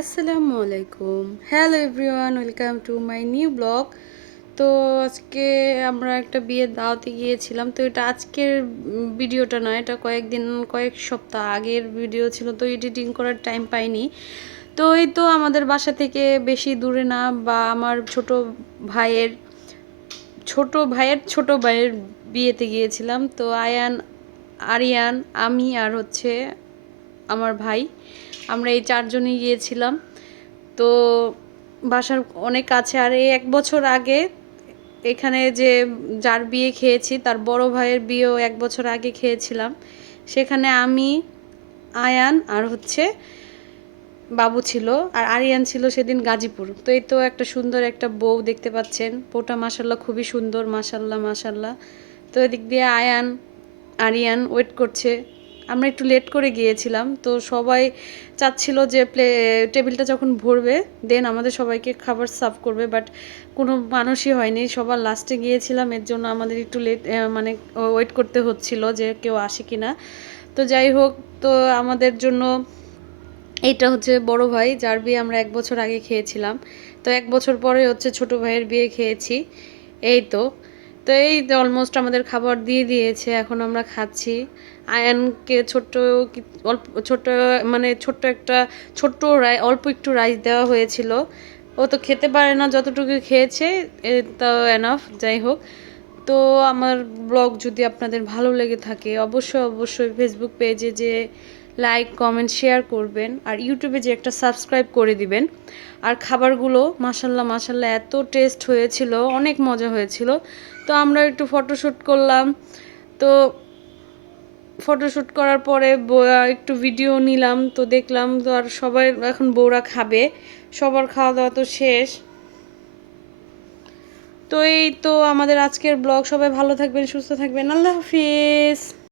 আসসালামু আলাইকুম। Hello everyone welcome to my new blog তো আজকে আমরা একটা বিয়ের দাওয়াতে গিয়েছিলাম। তো এটা আজকের ভিডিওটা নয়, এটা কয়েকদিন, কয়েক সপ্তাহ আগের ভিডিও ছিল, তো এডিটিং করার টাইম পাইনি। তো এই তো আমাদের বাসা থেকে বেশি দূরে না, বা আমার ছোট ভাইয়ের ছোট ভাইয়ের ছোট ভাইয়ের বিয়েতে গিয়েছিলাম। তো আয়ান, আরিয়ান, আমি আর হচ্ছে আমার ভাই। আমরা এই চারজনই গিয়েছিলাম। তো বাসার অনেক কাছে, আর এই এক বছর আগে এখানে যে যার বিয়ে খেয়েছি, তার বড় ভাইয়ের বিয়েও এক বছর আগে খেয়েছিলাম। সেখানে আমি, আয়ান আর হচ্ছে বাবু ছিল, আর আরিয়ান ছিল সেদিন গাজীপুর। তো এই তো একটা সুন্দর একটা বউ দেখতে পাচ্ছেন। বউটা মাসাল্লাহ খুবই সুন্দর মাসাল্লাহ মাসাল্লাহ তো এদিক দিয়ে আয়ান, আরিয়ান ওয়েট করছে। আমরা একটু লেট করে গিয়েছিলাম, তো সবাই চাচ্ছিল যে প্লে টেবিলটা যখন ভরবে দেন আমাদের সবাইকে খাবার সার্ভ করবে বাট কোনো মানুষই হয়নি। সবার লাস্টে গিয়েছিলাম, এর জন্য আমাদের একটু লেট মানে ওয়েট করতে হচ্ছিল যে কেউ আসে কি না তো যাই হোক, তো আমাদের জন্য এটা হচ্ছে বড় ভাই, যার বিয়ে আমরা এক বছর আগে খেয়েছিলাম। তো এক বছর পরে হচ্ছে ছোট ভাইয়ের বিয়ে খেয়েছি। এই তো। তো এই অলমোস্ট আমাদের খাবার দিয়ে দিয়েছে, এখন আমরা খাচ্ছি। আয়ানকে ছোট্ট অল্প ছোট মানে ছোট্ট একটা, ছোট্ট রাই অল্প একটু রাইস দেওয়া হয়েছিল। ও তো খেতে পারে না, যতটুকু খেয়েছে তাও এনাফ যাই হোক। তো আমার ব্লগ যদি আপনাদের ভালো লেগে থাকে, অবশ্যই অবশ্যই ফেসবুক পেজে যে লাইক কমেন্ট শেয়ার করবেন আর ইউটিউবে যে একটা সাবস্ক্রাইব করে দিবেন। আর খাবারগুলো মাসাল্লাহ মাসাল্লাহ এত টেস্ট হয়েছিল, অনেক মজা হয়েছিল। তো আমরা একটু ফটোশ্যুট করলাম। তো ফটোশ্যুট করার পরে একটু ভিডিও নিলাম, তো দেখলাম তো আর সবাই এখন বউরা খাবে। সবার খাওয়া দাওয়া তো শেষ। তো এই তো আমাদের আজকের ব্লগ সবাই ভালো থাকবেন, সুস্থ থাকবেন। আল্লাহ হাফিজ।